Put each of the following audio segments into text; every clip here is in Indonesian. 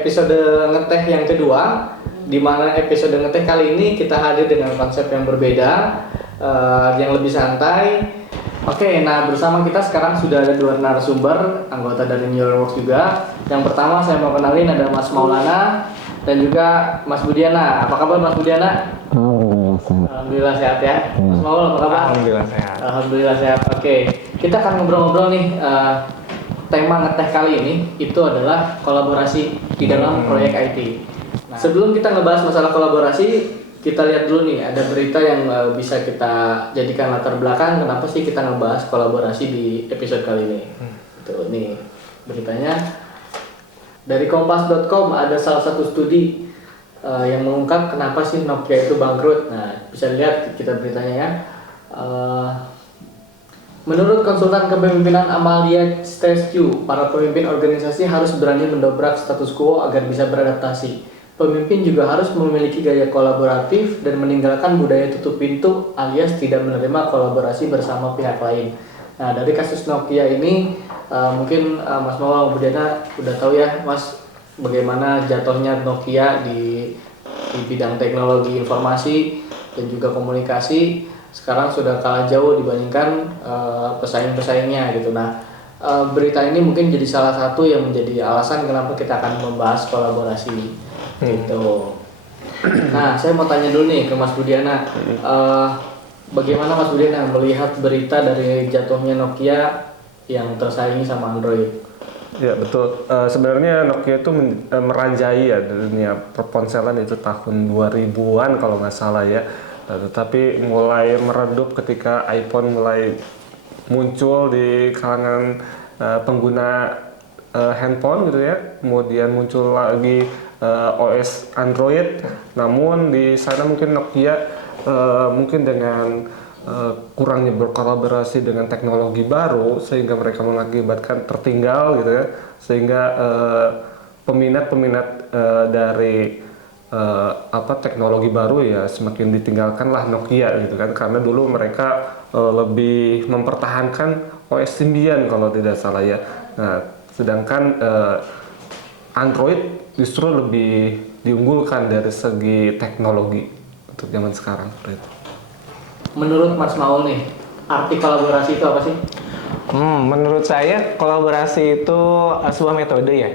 episode ngeteh yang kedua, di mana episode ngeteh kali ini kita hadir dengan konsep yang berbeda, yang lebih santai. Oke, nah bersama kita sekarang sudah ada dua narasumber, anggota dari New York juga. Yang pertama saya mau kenalin ada Mas Maulana dan juga Mas Budiana. Apa kabar Mas Budiana? Alhamdulillah sehat ya. Mas Maul, apa kabar? Alhamdulillah sehat. Alhamdulillah sehat. Oke, kita akan ngobrol-ngobrol nih. Tema ngeteh kali ini itu adalah kolaborasi di dalam proyek IT. Nah, sebelum kita ngebahas masalah kolaborasi, kita lihat dulu nih ada berita yang bisa kita jadikan latar belakang kenapa sih kita ngebahas kolaborasi di episode kali ini. Tuh nih beritanya dari kompas.com, ada salah satu studi yang mengungkap kenapa sih Nokia itu bangkrut. Nah, bisa lihat kita beritanya ya. Menurut konsultan kepemimpinan Amalia Stescu, para pemimpin organisasi harus berani mendobrak status quo agar bisa beradaptasi. Pemimpin juga harus memiliki gaya kolaboratif dan meninggalkan budaya tutup pintu alias tidak menerima kolaborasi bersama pihak lain. Nah, dari kasus Nokia ini, mungkin Mas Mawal Budiana udah tahu ya, Mas, bagaimana jatuhnya Nokia di bidang teknologi informasi dan juga komunikasi. Sekarang sudah kalah jauh dibandingkan pesaing-pesaingnya gitu. Nah, berita ini mungkin jadi salah satu yang menjadi alasan kenapa kita akan membahas kolaborasi gitu. Nah, saya mau tanya dulu nih ke Mas Budiana, bagaimana Mas Budiana melihat berita dari jatuhnya Nokia yang tersaingi sama Android? Ya betul. Sebenarnya Nokia itu merajai ya dunia perponselan itu tahun 2000-an kalau nggak salah ya. Tetapi mulai meredup ketika iPhone mulai muncul di kalangan pengguna handphone gitu ya. Kemudian muncul lagi OS Android. Namun di sana mungkin Nokia mungkin dengan kurangnya berkolaborasi dengan teknologi baru sehingga mereka mengakibatkan tertinggal gitu ya. Sehingga peminat-peminat dari teknologi baru ya semakin ditinggalkanlah Nokia gitu kan, karena dulu mereka lebih mempertahankan OS Symbian kalau tidak salah ya. Nah, sedangkan Android justru lebih diunggulkan dari segi teknologi untuk zaman sekarang seperti itu. Menurut Mas Maul nih, arti kolaborasi itu apa sih? Menurut saya kolaborasi itu sebuah metode ya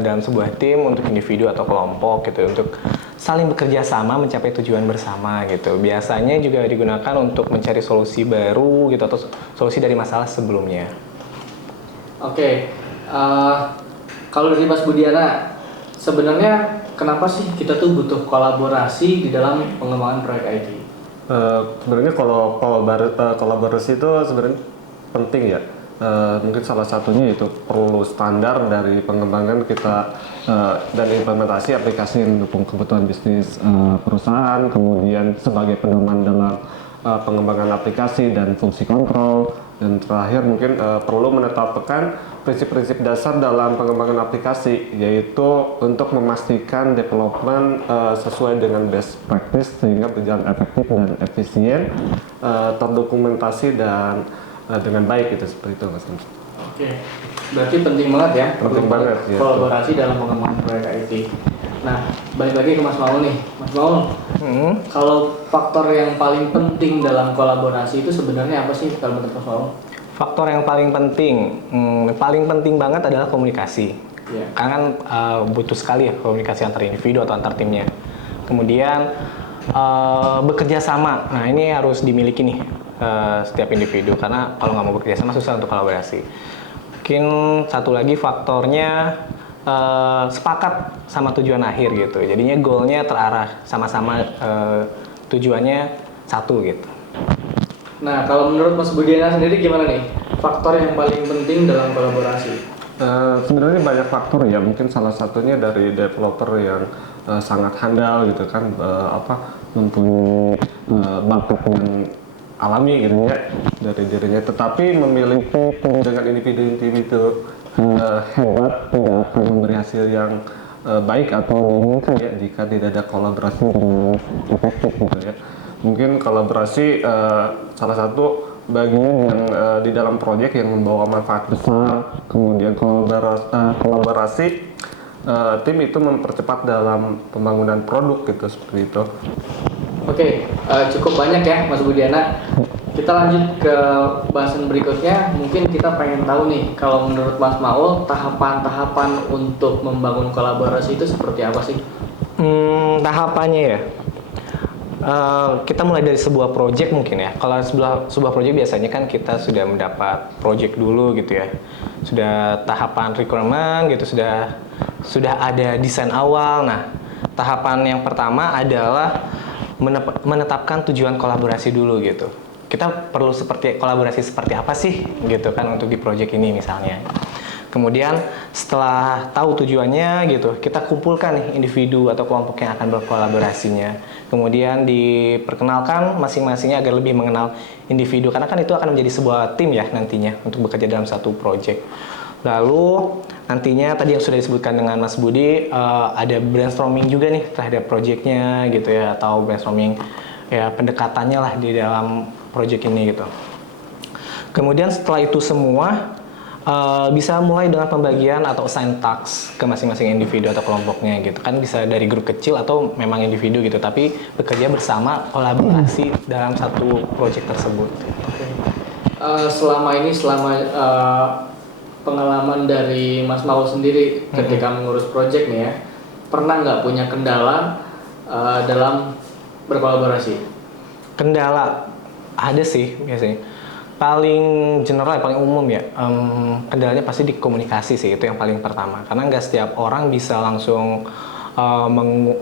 dalam sebuah tim untuk individu atau kelompok gitu untuk saling bekerja sama mencapai tujuan bersama gitu. Biasanya juga digunakan untuk mencari solusi baru gitu atau solusi dari masalah sebelumnya. Oke, kalau dari Mas Budiana, sebenarnya kenapa sih kita tuh butuh kolaborasi di dalam pengembangan proyek IT? Sebenarnya kalau kolaborasi itu sebenarnya penting ya. Mungkin salah satunya itu perlu standar dari pengembangan kita dan implementasi aplikasi yang mendukung kebutuhan bisnis perusahaan, kemudian sebagai pedoman dalam pengembangan aplikasi dan fungsi kontrol, dan terakhir mungkin perlu menetapkan prinsip-prinsip dasar dalam pengembangan aplikasi, yaitu untuk memastikan development sesuai dengan best practice sehingga berjalan efektif dan efisien, terdokumentasi dan dengan baik gitu, seperti itu Mas. Oke, berarti penting banget ya, penting banget ya, kolaborasi dalam pengembangan proyek IT. Nah, balik lagi ke Mas Maul nih, Mas Maul. Kalau faktor yang paling penting dalam kolaborasi itu sebenarnya apa sih kalau menurut Mas Maul? Faktor yang paling penting banget adalah komunikasi. Yeah. Karena kan butuh sekali ya komunikasi antar individu atau antar timnya. Kemudian bekerja sama. Nah, ini harus dimiliki nih setiap individu, karena kalau nggak mau bekerja sama susah untuk kolaborasi. Mungkin satu lagi faktornya sepakat sama tujuan akhir gitu. Jadinya goalnya terarah sama-sama, tujuannya satu gitu. Nah, kalau menurut Mas Budiana sendiri gimana nih? Faktor yang paling penting dalam kolaborasi? Sebenarnya banyak faktor ya. Mungkin salah satunya dari developer yang sangat handal gitu kan, mempunyai bakat yang alami gitu ya dari dirinya, tetapi memiliki dengan individu-individu hebat tidak akan memberi hasil yang baik atau diinginkan ya jika tidak ada kolaborasi dengan efektif gitu ya. Mungkin kolaborasi salah satu bagian yang di dalam proyek yang membawa manfaat besar. Kemudian kolaborasi tim itu mempercepat dalam pembangunan produk gitu seperti itu. Oke, cukup banyak ya Mas Budiana. Kita lanjut ke bahasan berikutnya. Mungkin kita pengen tahu nih, kalau menurut Mas Maul, tahapan-tahapan untuk membangun kolaborasi itu seperti apa sih? Tahapannya ya. Kita mulai dari sebuah project mungkin ya. Kalau sebuah project biasanya kan kita sudah mendapat project dulu gitu ya. Sudah tahapan requirement gitu, sudah ada desain awal. Nah, tahapan yang pertama adalah menetapkan tujuan kolaborasi dulu gitu. Kita perlu kolaborasi seperti apa sih gitu kan untuk di project ini misalnya. Kemudian setelah tahu tujuannya gitu, kita kumpulkan nih individu atau kelompok yang akan berkolaborasinya. Kemudian diperkenalkan masing-masingnya agar lebih mengenal individu, karena kan itu akan menjadi sebuah tim ya nantinya untuk bekerja dalam satu project. Lalu nantinya tadi yang sudah disebutkan dengan Mas Budi, ada brainstorming juga nih terhadap projectnya gitu ya, atau brainstorming ya pendekatannya lah di dalam project ini gitu. Kemudian setelah itu semua bisa mulai dengan pembagian atau assign task ke masing-masing individu atau kelompoknya gitu kan, bisa dari grup kecil atau memang individu gitu, tapi bekerja bersama kolaborasi dalam satu project tersebut. Selama pengalaman dari Mas Maul sendiri ketika mengurus project nih ya, pernah nggak punya kendala dalam berkolaborasi? Kendala ada sih biasanya. Paling general, paling umum ya, kendalanya pasti di komunikasi sih, itu yang paling pertama. Karena nggak setiap orang bisa langsung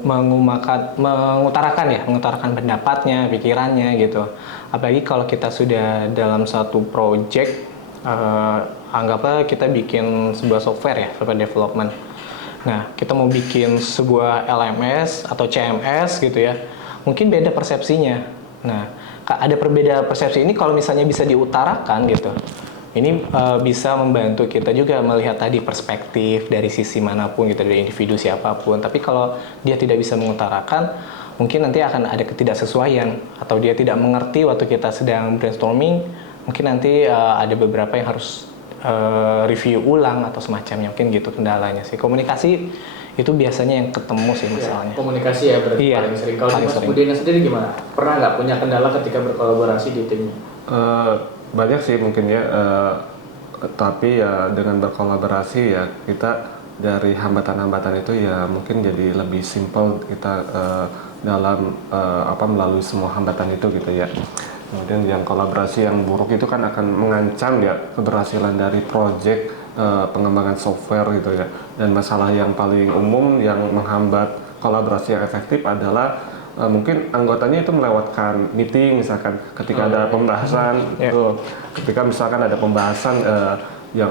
mengutarakan pendapatnya, pikirannya gitu. Apalagi kalau kita sudah dalam satu project, anggaplah kita bikin sebuah software ya, software development. Nah, kita mau bikin sebuah LMS atau CMS gitu ya, mungkin beda persepsinya. Nah, ada perbedaan persepsi ini kalau misalnya bisa diutarakan gitu, ini bisa membantu kita juga melihat tadi perspektif dari sisi manapun gitu, dari individu siapapun. Tapi kalau dia tidak bisa mengutarakan, mungkin nanti akan ada ketidaksesuaian, atau dia tidak mengerti waktu kita sedang brainstorming, mungkin nanti ada beberapa yang harus review ulang atau semacamnya, mungkin gitu kendalanya sih. Komunikasi itu biasanya yang ketemu sih misalnya. Komunikasi ya berarti paling sering. Kalau Mas Budiana sendiri gimana? Pernah nggak punya kendala ketika berkolaborasi di timnya? Banyak sih mungkin ya, tapi ya dengan berkolaborasi ya kita dari hambatan-hambatan itu ya mungkin jadi lebih simple kita dalam melalui semua hambatan itu gitu ya. Kemudian yang kolaborasi yang buruk itu kan akan mengancam ya keberhasilan dari project pengembangan software gitu ya. Dan masalah yang paling umum yang menghambat kolaborasi yang efektif adalah mungkin anggotanya itu melewatkan meeting misalkan ketika ada pembahasan itu, ketika misalkan ada pembahasan yang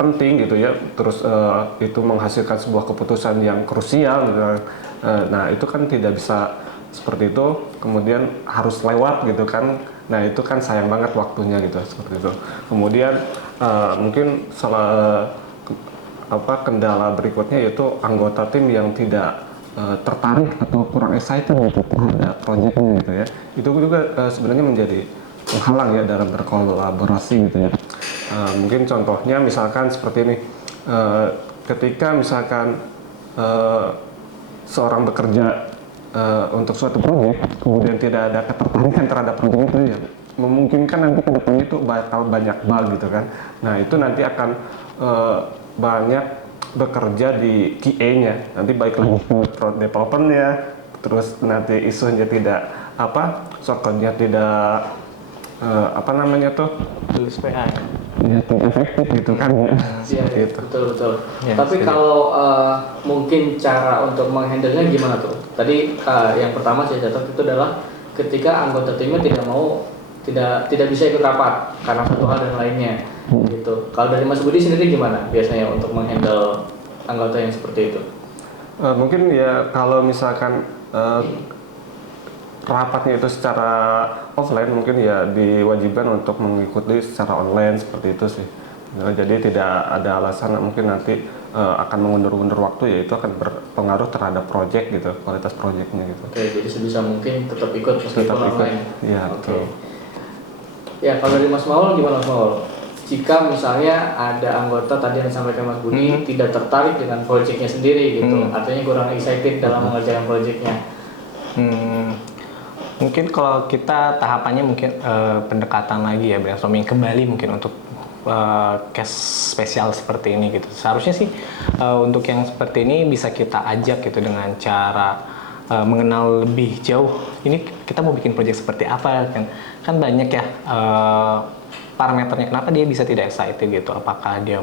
penting gitu ya, terus itu menghasilkan sebuah keputusan yang krusial gitu. Nah itu kan tidak bisa seperti itu, kemudian harus lewat gitu kan. Nah itu kan sayang banget waktunya gitu seperti itu. Kemudian mungkin kendala berikutnya yaitu anggota tim yang tidak tertarik atau kurang excited gitu terhadap proyeknya gitu ya. Itu juga sebenarnya menjadi penghalang ya dalam berkolaborasi gitu ya. Mungkin contohnya misalkan seperti ini, ketika misalkan seorang bekerja untuk suatu proyek, kemudian tidak ada ketertarikan terhadap proyek itu ya, memungkinkan nanti ke depannya itu bakal banyak bug gitu kan. Nah itu nanti akan banyak bekerja di QA-nya, nanti baik lagi ke developer-nya, terus nanti isunya tidak software-nya tidak tulis PA ya tidak efektif gitu kan ya. Iya, Gitu. betul. Ya, Tapi kalau mungkin cara untuk menghandle-nya gimana tuh? Tadi yang pertama saya catat itu adalah ketika anggota timnya tidak bisa ikut rapat karena satu hal dan lainnya gitu. Kalau dari Mas Budi sendiri gimana biasanya untuk menghandle anggota yang seperti itu? Mungkin ya kalau misalkan rapatnya itu secara offline, mungkin ya diwajibkan untuk mengikuti secara online seperti itu sih. Jadi tidak ada alasan mungkin nanti akan mengundur-undur waktu, ya itu akan berpengaruh terhadap project gitu, kualitas projectnya gitu. Oke, jadi sebisa mungkin tetap ikut meskipun online. Iya, Oke. betul. Ya, kalau dari Mas Maul gimana Mas Maul? jika misalnya ada anggota tadi yang disampaikan Mas Budi tidak tertarik dengan proyeknya sendiri gitu, artinya kurang excited dalam mengerjakan proyeknya. Mungkin kalau kita tahapannya mungkin pendekatan lagi ya, brainstorming kembali mungkin untuk case spesial seperti ini gitu. Seharusnya sih untuk yang seperti ini bisa kita ajak gitu dengan cara mengenal lebih jauh. Ini kita mau bikin project seperti apa kan banyak ya parameternya kenapa dia bisa tidak excited gitu. Apakah dia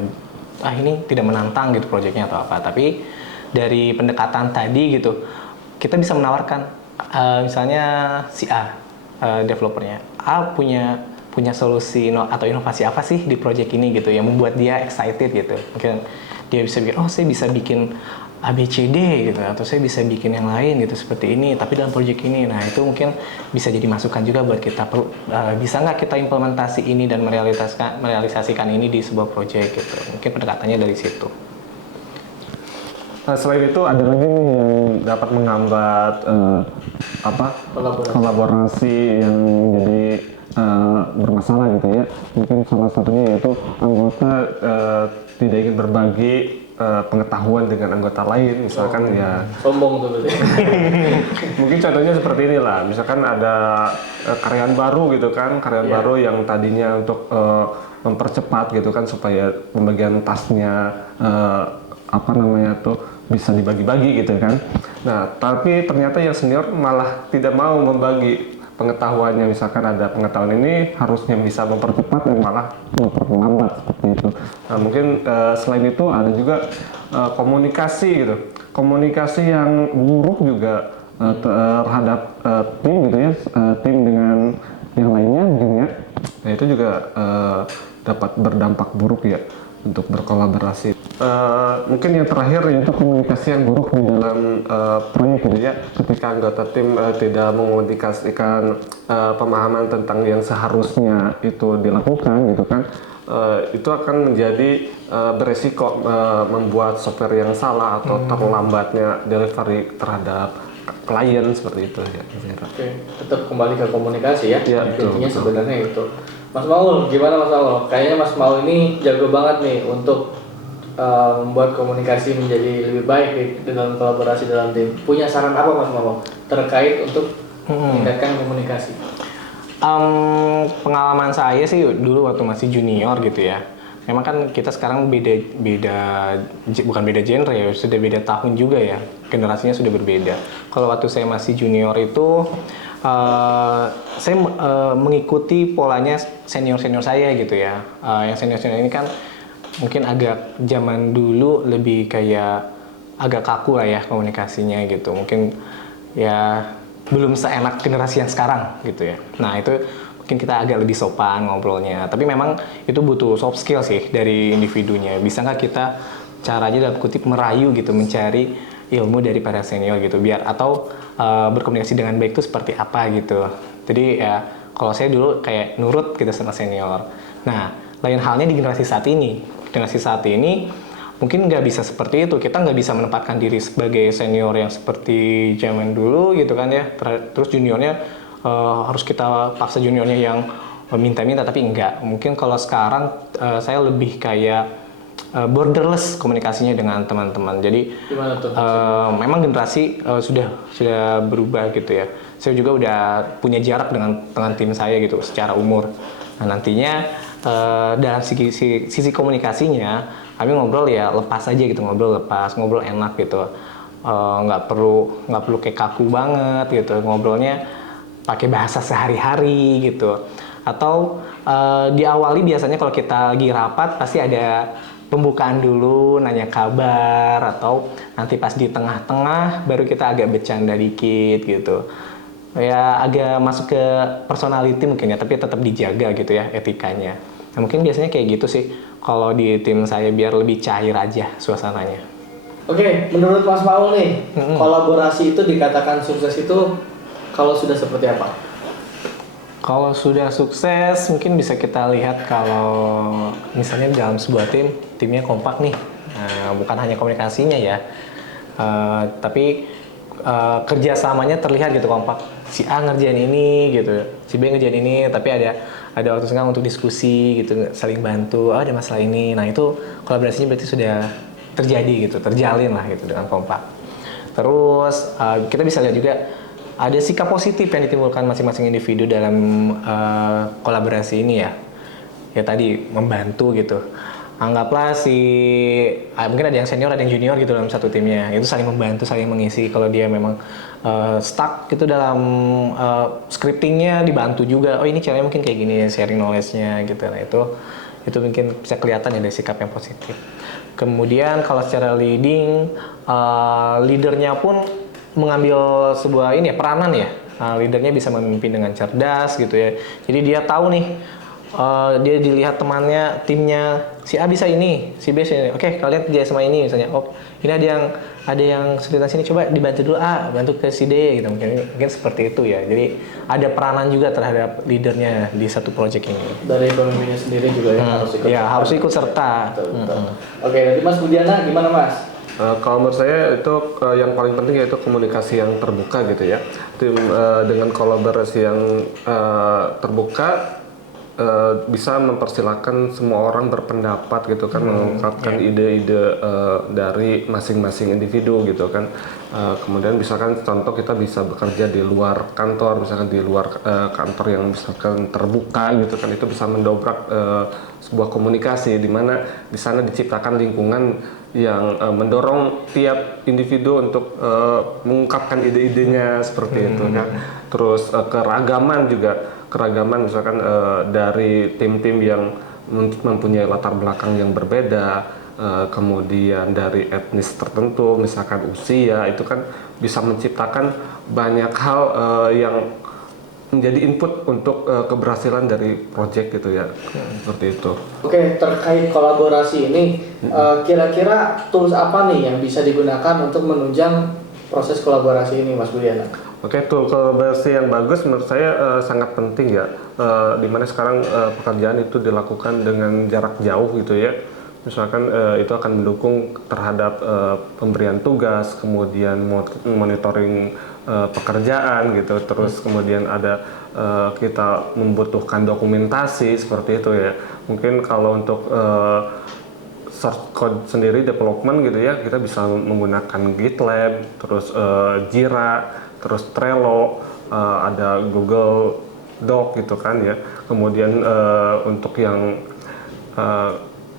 ini tidak menantang gitu projectnya atau apa. Tapi dari pendekatan tadi gitu kita bisa menawarkan misalnya si A developernya A punya solusi atau inovasi apa sih di project ini gitu yang membuat dia excited gitu. Mungkin dia bisa bikin, oh saya bisa bikin ABCD gitu, atau saya bisa bikin yang lain gitu seperti ini tapi dalam project ini. Nah itu mungkin bisa jadi masukan juga buat kita, bisa nggak kita implementasi ini dan merealisasikan ini di sebuah project gitu. Mungkin pendekatannya dari situ. Selain itu ada lagi nih yang dapat menghambat kolaborasi yang jadi bermasalah gitu ya. Mungkin salah satunya yaitu anggota tidak ingin berbagi pengetahuan dengan anggota lain, misalkan ya sombong tuh berarti. mungkin contohnya seperti inilah, misalkan ada karyawan baru gitu kan, baru yang tadinya untuk mempercepat gitu kan supaya pembagian tasnya bisa dibagi-bagi gitu kan. Nah, tapi ternyata yang senior malah tidak mau membagi pengetahuannya, misalkan ada pengetahuan ini harusnya bisa mempercepat dan malah memperlambat seperti itu. Nah, mungkin selain itu ada juga komunikasi gitu. Komunikasi yang buruk juga terhadap tim gitu ya, tim dengan yang lainnya gitu ya. Nah, itu juga dapat berdampak buruk ya untuk berkolaborasi. Mungkin yang terakhir yaitu komunikasi yang buruk di dalam proyek gitu ya. Ketika anggota tim tidak mengomunikasikan pemahaman tentang yang seharusnya itu dilakukan gitu kan, itu akan menjadi beresiko membuat software yang salah atau terlambatnya delivery terhadap klien seperti itu ya. Oke, tetap kembali ke komunikasi ya. Intinya sebenarnya itu. Mas Maul, gimana Mas Maul? Kayaknya Mas Maul ini jago banget nih untuk membuat komunikasi menjadi lebih baik dalam kolaborasi dalam tim. Punya saran apa Mas Maul terkait untuk meningkatkan komunikasi? Pengalaman saya sih dulu waktu masih junior gitu ya. Memang kan kita sekarang bukan beda genre ya, sudah beda tahun juga ya. Generasinya sudah berbeda. Kalau waktu saya masih junior itu saya mengikuti polanya senior-senior saya gitu ya. Yang senior-senior ini kan mungkin agak zaman dulu lebih kayak agak kaku lah ya komunikasinya gitu. Mungkin ya belum seenak generasi yang sekarang gitu ya. Nah itu mungkin kita agak lebih sopan ngobrolnya. Tapi memang itu butuh soft skill sih dari individunya. Bisa nggak kita caranya dalam kutip merayu gitu, mencari ilmu dari para senior gitu, biar atau berkomunikasi dengan baik itu seperti apa gitu. Jadi ya kalau saya dulu kayak nurut gitu sama senior. Nah lain halnya di generasi saat ini. Generasi saat ini mungkin nggak bisa seperti itu. Kita nggak bisa menempatkan diri sebagai senior yang seperti zaman dulu gitu kan ya. Terus juniornya harus kita paksa juniornya yang minta-minta, tapi enggak. Mungkin kalau sekarang saya lebih kayak borderless komunikasinya dengan teman-teman. Jadi gimana tuh? Memang generasi sudah berubah gitu ya. Saya juga udah punya jarak dengan tim saya gitu secara umur. Nah nantinya dalam sisi komunikasinya kami ngobrol ya lepas aja gitu, ngobrol enak gitu, nggak perlu kayak kaku banget gitu, ngobrolnya pakai bahasa sehari-hari gitu. Atau diawali biasanya kalau kita lagi rapat pasti ada pembukaan dulu, nanya kabar, atau nanti pas di tengah-tengah baru kita agak bercanda dikit gitu. Ya agak masuk ke personality mungkin ya, tapi tetap dijaga gitu ya etikanya. Nah, mungkin biasanya kayak gitu sih kalau di tim saya biar lebih cair aja suasananya. Oke, menurut Mas Maul nih, kolaborasi itu dikatakan sukses itu kalau sudah seperti apa? Kalau sudah sukses mungkin bisa kita lihat kalau misalnya dalam sebuah timnya kompak nih. Bukan hanya komunikasinya ya, tapi kerjasamanya terlihat gitu kompak. si A ngerjain ini gitu, si B ngerjain ini, tapi ada waktu senggang untuk diskusi gitu, saling bantu. Oh, ada masalah ini. Nah, itu kolaborasinya berarti sudah terjadi gitu, terjalin lah gitu dengan kompak. Terus kita bisa lihat juga ada sikap positif yang ditimbulkan masing-masing individu dalam kolaborasi ini ya. Ya tadi membantu gitu. Anggaplah mungkin ada yang senior, ada yang junior gitu dalam satu timnya. Itu saling membantu, saling mengisi. Kalau dia memang stuck gitu dalam scriptingnya, dibantu juga. Oh, ini caranya mungkin kayak gini, sharing knowledge-nya gitu. Nah, itu mungkin bisa kelihatan ya dari sikap yang positif. Kemudian kalau secara leading, leadernya pun mengambil sebuah peranan ya. Leadernya bisa memimpin dengan cerdas gitu ya. Jadi dia tahu nih, dia dilihat temannya, timnya, si A bisa ini, si B bisa ini. Oke, kalian kerja sama ini misalnya. Oh, ini ada yang kesulitan sini, coba dibantu dulu A, bantu ke si D gitu. Mungkin seperti itu ya. Jadi ada peranan juga terhadap leadernya di satu project ini. Dari pemimpinnya sendiri juga harus ikut. Ya, harus ikut serta. Betul. Oke, nanti Mas Budiana gimana Mas? Kalau menurut saya itu yang paling penting yaitu komunikasi yang terbuka gitu ya. Tim dengan kolaborasi yang terbuka bisa mempersilahkan semua orang berpendapat gitu kan, mengungkapkan ide-ide dari masing-masing individu gitu kan. Kemudian misalkan contoh kita bisa bekerja di luar kantor, misalkan di luar kantor yang misalkan terbuka gitu kan, itu bisa mendobrak sebuah komunikasi di mana di sana diciptakan lingkungan yang mendorong tiap individu untuk mengungkapkan ide-idenya seperti itu kan. Terus keragaman misalkan dari tim-tim yang mempunyai latar belakang yang berbeda, kemudian dari etnis tertentu, misalkan usia, itu kan bisa menciptakan banyak hal yang menjadi input untuk keberhasilan dari project gitu ya, seperti itu. Oke, terkait kolaborasi ini, kira-kira tools apa nih yang bisa digunakan untuk menunjang proses kolaborasi ini, Mas Budiana? Oke, tool kolaborasi yang bagus menurut saya sangat penting ya, dimana sekarang pekerjaan itu dilakukan dengan jarak jauh gitu ya. Misalkan itu akan mendukung terhadap pemberian tugas, kemudian monitoring pekerjaan gitu, terus kemudian ada kita membutuhkan dokumentasi seperti itu ya. Mungkin kalau untuk source code sendiri development gitu ya, kita bisa menggunakan GitLab, terus Jira, terus Trello, ada Google Doc gitu kan ya. Kemudian untuk yang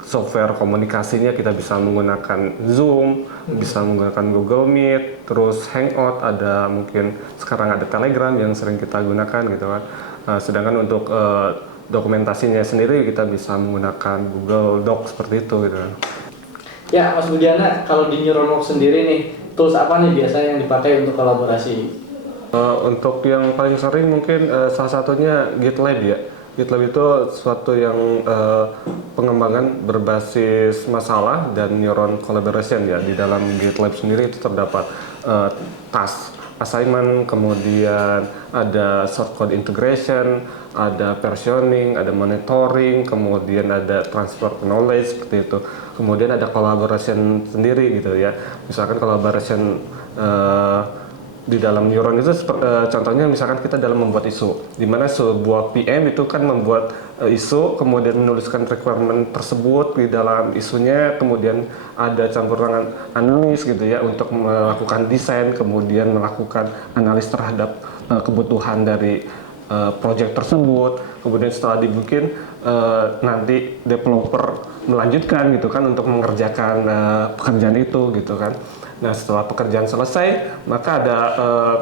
software komunikasinya kita bisa menggunakan Zoom, bisa menggunakan Google Meet, terus Hangout, ada mungkin sekarang ada Telegram yang sering kita gunakan gitu kan. Sedangkan untuk dokumentasinya sendiri kita bisa menggunakan Google Doc seperti itu gitu kan. Ya, Mas Budiana, kalau di Neuronworks sendiri nih, tools apa nih biasanya yang dipakai untuk kolaborasi? Untuk yang paling sering mungkin salah satunya GitLab ya. GitLab itu suatu yang pengembangan berbasis masalah dan neuron collaboration ya. Di dalam GitLab sendiri itu terdapat task, assignment, kemudian ada short code integration, ada versioning, ada monitoring, kemudian ada transfer knowledge seperti itu. Kemudian ada collaboration sendiri gitu ya. Misalkan collaboration di dalam neuron itu contohnya misalkan kita dalam membuat isu, di mana sebuah PM itu kan membuat isu, kemudian menuliskan requirement tersebut di dalam isunya, kemudian ada campur tangan analis gitu ya untuk melakukan desain, kemudian melakukan analis terhadap kebutuhan dari project tersebut, kemudian setelah dibikin nanti developer melanjutkan gitu kan untuk mengerjakan pekerjaan itu gitu kan. Nah, setelah pekerjaan selesai, maka ada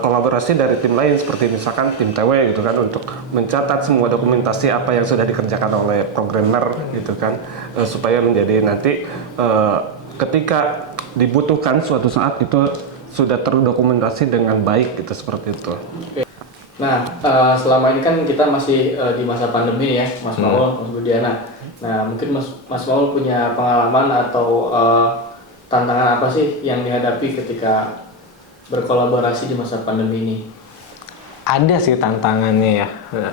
kolaborasi dari tim lain seperti misalkan tim TW gitu kan untuk mencatat semua dokumentasi apa yang sudah dikerjakan oleh programmer gitu kan, supaya menjadi nanti ketika dibutuhkan suatu saat itu sudah terdokumentasi dengan baik gitu, seperti itu. Nah, selama ini kan kita masih di masa pandemi ya, Mas Maul, Mas Budiana. Nah, mungkin Mas Maul punya pengalaman atau tantangan apa sih yang dihadapi ketika berkolaborasi di masa pandemi ini? Ada sih tantangannya ya,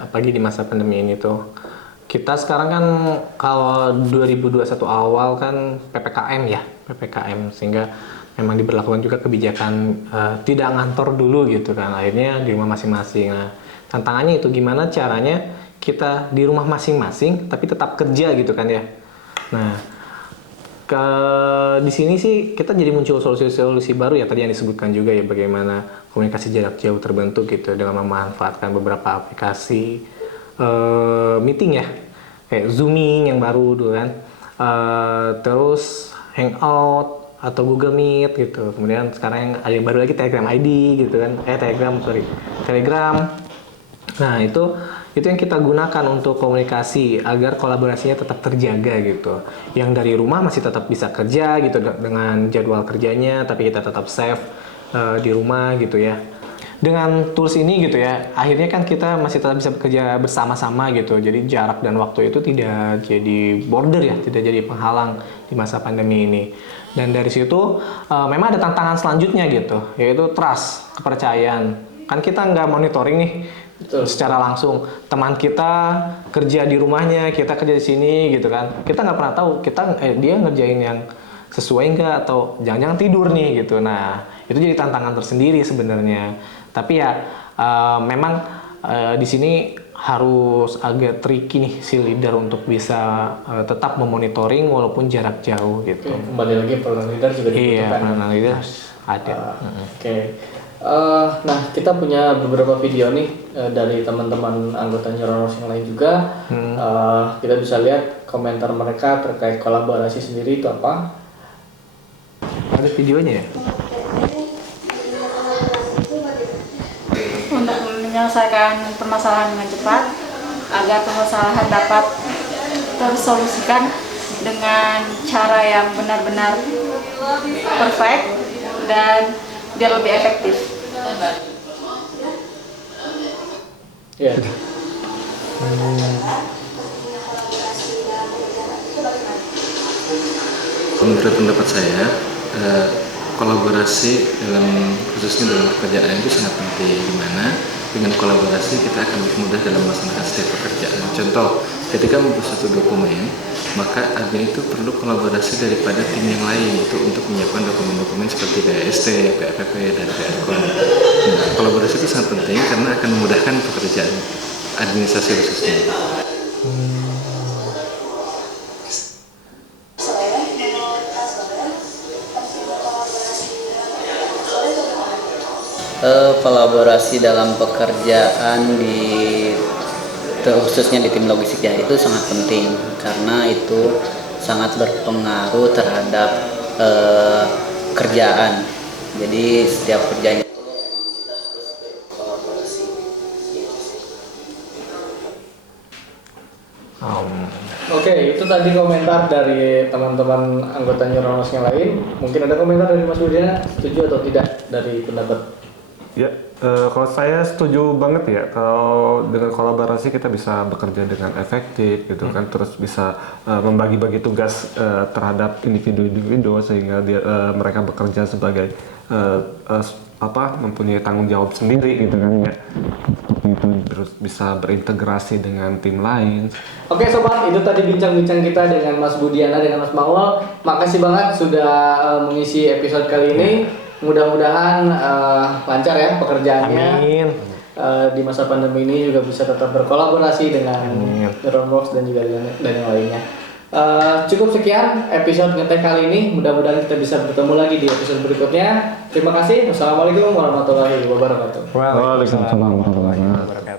apalagi di masa pandemi ini tuh. Kita sekarang kan kalau 2021 awal kan PPKM ya, PPKM, sehingga memang diberlakukan juga kebijakan tidak ngantor dulu gitu kan, akhirnya di rumah masing-masing. Nah, tantangannya itu gimana caranya kita di rumah masing-masing tapi tetap kerja gitu kan ya. Nah, di sini sih kita jadi muncul solusi-solusi baru ya, tadi yang disebutkan juga ya, bagaimana komunikasi jarak jauh terbentuk gitu dengan memanfaatkan beberapa aplikasi meeting ya, kayak Zooming yang baru dulu kan, terus Hangout atau Google Meet gitu. Kemudian sekarang yang ada yang baru lagi Telegram ID gitu kan, Telegram. Nah itu yang kita gunakan untuk komunikasi agar kolaborasinya tetap terjaga gitu. Yang dari rumah masih tetap bisa kerja gitu dengan jadwal kerjanya, tapi kita tetap safe di rumah gitu ya. Dengan tools ini gitu ya, akhirnya kan kita masih tetap bisa bekerja bersama-sama gitu. Jadi jarak dan waktu itu tidak jadi border ya, tidak jadi penghalang di masa pandemi ini. Dan dari situ memang ada tantangan selanjutnya gitu, yaitu trust, kepercayaan. Kan kita nggak monitoring nih. Betul. Secara langsung teman kita kerja di rumahnya, kita kerja di sini gitu kan, kita nggak pernah tahu dia ngerjain yang sesuai nggak, atau jangan-jangan tidur nih gitu. Nah itu jadi tantangan tersendiri sebenarnya, tapi ya memang di sini harus agak tricky nih si leader untuk bisa tetap memonitoring walaupun jarak jauh gitu. Kembali lagi peran leader juga dibutuhkan. Iya, peran leader ada. Oke. Nah, kita punya beberapa video nih dari teman-teman anggota Neuronos yang lain juga. Kita bisa lihat komentar mereka terkait kolaborasi sendiri itu apa. Ada videonya ya? Untuk menyelesaikan permasalahan dengan cepat, agar permasalahan dapat tersolusikan dengan cara yang benar-benar perfect dan biar lebih efektif. Ya. Menurut pendapat saya, kolaborasi khususnya dalam pekerjaan itu sangat penting. Dimana dengan kolaborasi kita akan lebih mudah dalam melaksanakan setiap pekerjaan. Contoh, ketika membuat satu dokumen, maka admin itu perlu kolaborasi daripada tim yang lain itu untuk menyiapkan dokumen-dokumen seperti BAST, PAPP, dan PRKON. Nah, kolaborasi itu sangat penting karena akan memudahkan pekerjaan administrasi khususnya. Kolaborasi dalam pekerjaan khususnya di tim logistik ya, itu sangat penting karena itu sangat berpengaruh terhadap kerjaan. Jadi setiap kerjanya kolaborasi. Oke, itu tadi komentar dari teman-teman anggota Neuronos yang lain. Mungkin ada komentar dari Mas Budiana, setuju atau tidak dari pendapat? Ya, kalau saya setuju banget ya, kalau dengan kolaborasi kita bisa bekerja dengan efektif gitu kan, terus bisa membagi-bagi tugas terhadap individu-individu sehingga mereka bekerja sebagai mempunyai tanggung jawab sendiri gitu kan ya. Itu terus bisa berintegrasi dengan tim lain. Oke sobat, itu tadi bincang-bincang kita dengan Mas Budiana dengan Mas Mawal. Makasih banget sudah mengisi episode kali ini. Mudah-mudahan lancar ya pekerjaannya. Amin. Di masa pandemi ini juga bisa tetap berkolaborasi dengan Neuronbox dan juga dan yang lainnya. Cukup sekian episode ngetek kali ini. Mudah-mudahan kita bisa bertemu lagi di episode berikutnya. Terima kasih. Wassalamualaikum warahmatullahi wabarakatuh. Waalaikumsalam warahmatullahi wabarakatuh.